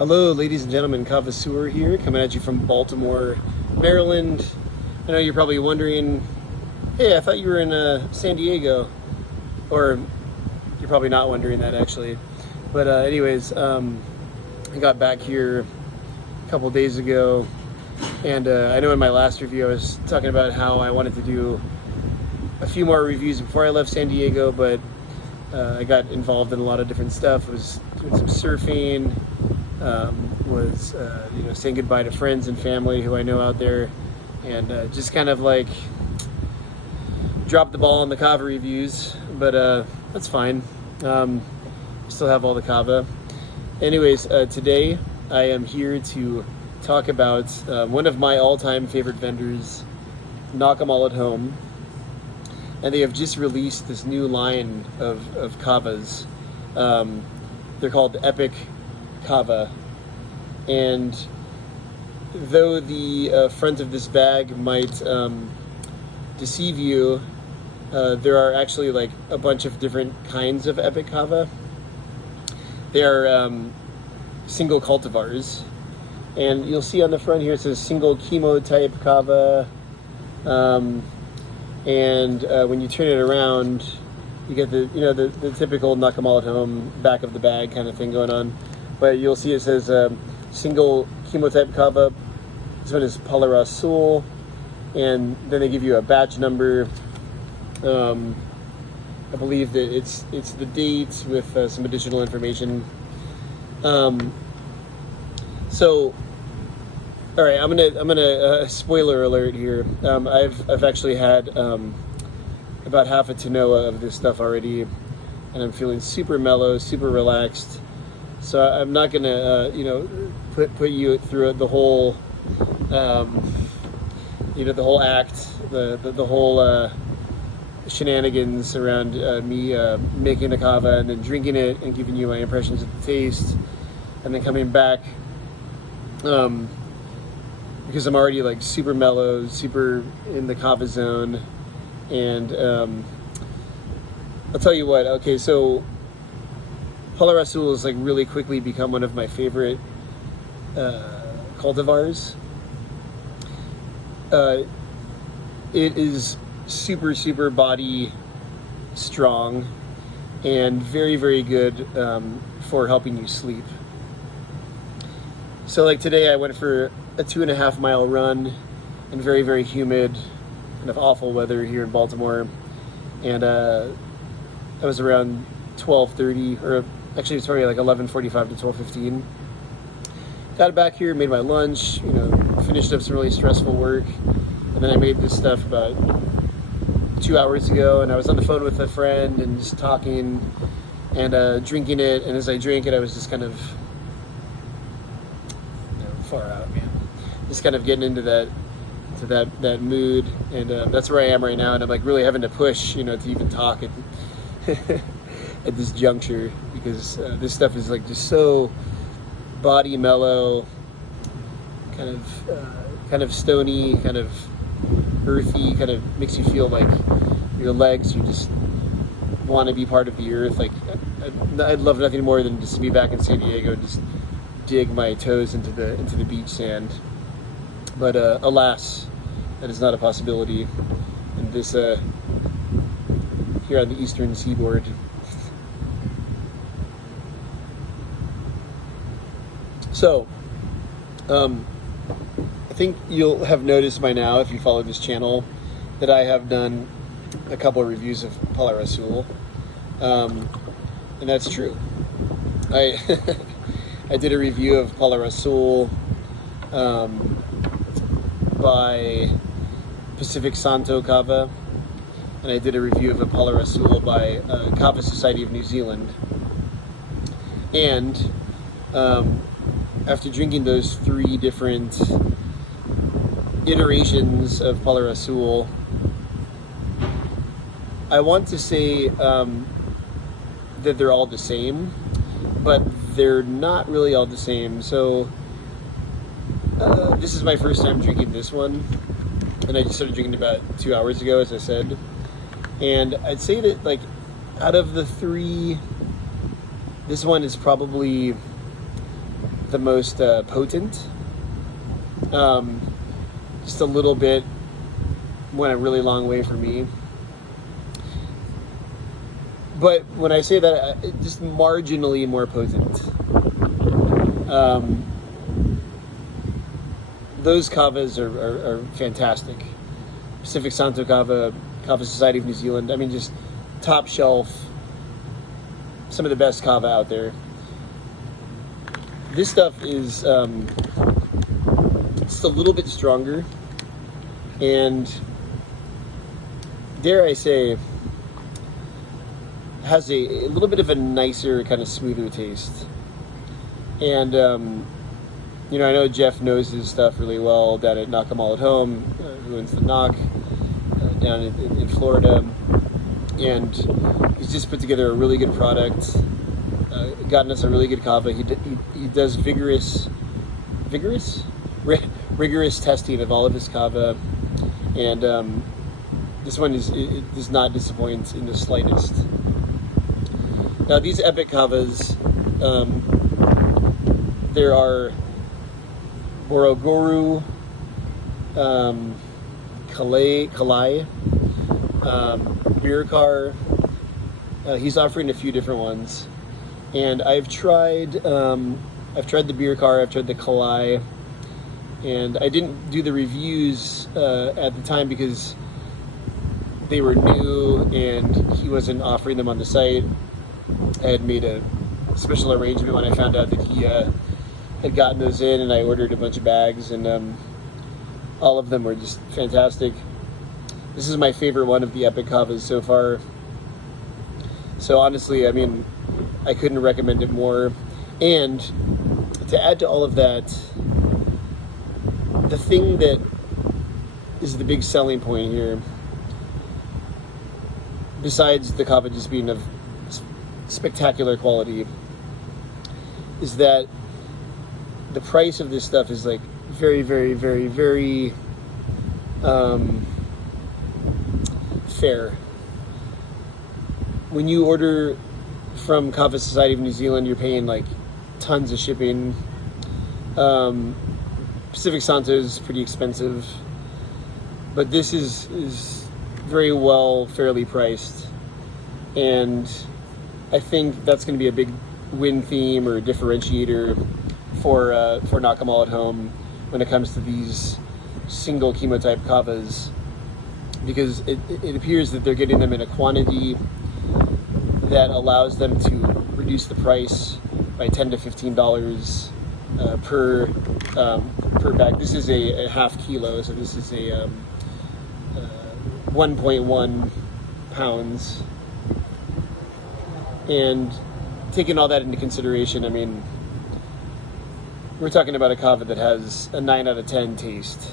Hello, ladies and gentlemen, Kava here, coming at you from Baltimore, Maryland. I know you're probably wondering, hey, I thought you were in San Diego. Or, you're probably not wondering that, actually. But anyways, I got back here a couple days ago, and I know in my last review I was talking about how I wanted to do a few more reviews before I left San Diego, but I got involved in a lot of different stuff. I was doing some surfing, saying goodbye to friends and family who I know out there, and just kind of like dropped the ball on the Kava reviews, but that's fine. Still have all the Kava. Anyways, today I am here to talk about one of my all-time favorite vendors, Nakamal at Home, and they have just released this new line of Kavas. They're called Epik Kava, and though the front of this bag might deceive you, there are actually like a bunch of different kinds of Epik Kava. They are single cultivars, and you'll see on the front here it says single chemo type Kava, and when you turn it around, you get the typical Nakamal at Home back of the bag kind of thing going on. But you'll see it says single chemotype Kava. This one is Palarasul, and then they give you a batch number. I believe that it's the date with some additional information. So, all right, I'm gonna spoiler alert here. I've actually had about half a Tanoa of this stuff already, and I'm feeling super mellow, super relaxed. So I'm not gonna, put you through the whole, the whole act, the whole shenanigans around me making the Kava and then drinking it and giving you my impressions of the taste, and then coming back, because I'm already like super mellow, super in the Kava zone, and I'll tell you what. Okay, so Palarasul has like really quickly become one of my favorite cultivars. It is super body strong and very good for helping you sleep. So like today I went for a 2.5 mile run in very humid, kind of awful weather here in Baltimore, and I was around 12:30, or actually it's probably like 11:45 to 12:15. Got back here, made my lunch, finished up some really stressful work, and then I made this stuff about 2 hours ago, and I was on the phone with a friend and just talking and drinking it, and as I drank it I was just kind of far out, man. Just kind of getting into that mood, and that's where I am right now, and I'm like really having to push, to even talk at at this juncture, because this stuff is like just so body mellow, kind of stony, kind of earthy, kind of makes you feel like your legs, you just want to be part of the earth. Like I'd love nothing more than just to be back in San Diego and just dig my toes into the beach sand. But alas, that is not a possibility in this here on the eastern seaboard. So, I think you'll have noticed by now, if you follow this channel, that I have done a couple of reviews of Palarasul, and that's true. I I did a review of Palarasul by Pacific Santo Kava, and I did a review of a Palarasul by Kava Society of New Zealand. And after drinking those 3 different iterations of Palarasul, I want to say that they're all the same, but they're not really all the same. So this is my first time drinking this one, and I just started drinking about 2 hours ago, as I said. And I'd say that, like, out of the 3, this one is probably the most potent. Just a little bit went a really long way for me. But when I say that, just marginally more potent. Those Kavas are fantastic. Pacific Santo Kava, Kava Society of New Zealand. I mean, just top shelf. Some of the best Kava out there. This stuff is just a little bit stronger, and dare I say, has a little bit of a nicer, kind of smoother taste. And I know Jeff knows his stuff really well down at Nakamal at Home, who owns the Knock down in Florida, and he's just put together a really good product, gotten us a really good Kava. He does rigorous testing of all of his Kava, and this one it does not disappoint in the slightest. Now these Epik Kavas, there are Borogoru, Kalai, Birkar. He's offering a few different ones, and I've tried the Birkar, I've tried the Kalai, and I didn't do the reviews at the time because they were new and he wasn't offering them on the site. I had made a special arrangement when I found out that he had gotten those in, and I ordered a bunch of bags, and all of them were just fantastic. This is my favorite one of the Epik Kavas so far. So honestly, I mean, I couldn't recommend it more. And to add to all of that, the thing that is the big selling point here, besides the Kava just being of spectacular quality, is that the price of this stuff is like very, very, very, very fair. When you order from Kava Society of New Zealand, you're paying like tons of shipping. Pacific Santo is pretty expensive, but this is very well, fairly priced, and I think that's going to be a big win theme or differentiator for Nakamal at Home when it comes to these single chemotype Kavas, because it appears that they're getting them in a quantity that allows them to reduce the price by $10 to $15 per bag. This is a half kilo, so this is a 1.1 pounds. And taking all that into consideration, I mean, we're talking about a Kava that has a 9 out of 10 taste,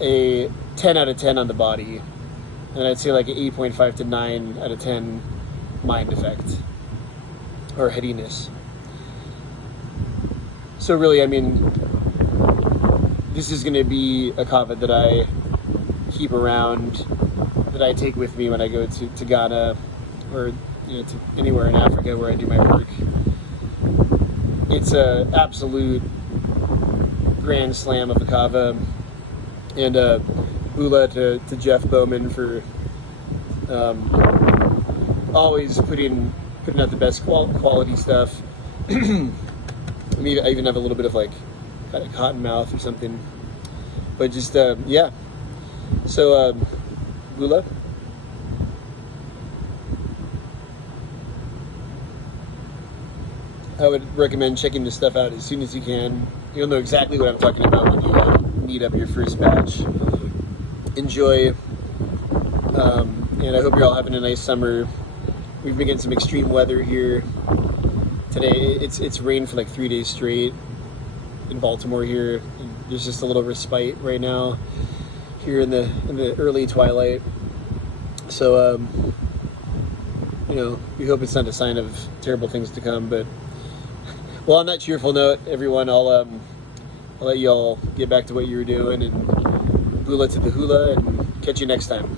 a 10 out of 10 on the body, and I'd say like an 8.5 to 9 out of 10 mind effect or headiness. So really, I mean, this is going to be a Kava that I keep around, that I take with me when I go to Ghana or to anywhere in Africa where I do my work. It's a absolute grand slam of a Kava, and hula to Jeff Bowman for always putting out the best quality stuff. I mean, I even have a little bit of like kind of cotton mouth or something, but just yeah. So hula. I would recommend checking this stuff out as soon as you can. You'll know exactly what I'm talking about when you need up your first batch. Enjoy, and I hope you're all having a nice summer. We've been getting some extreme weather here. Today it's rained for like 3 days straight in Baltimore here. There's just a little respite right now here in the early twilight. So we hope it's not a sign of terrible things to come, but well, on that cheerful note, everyone, I'll let you all get back to what you were doing, and hula to the hula, and catch you next time.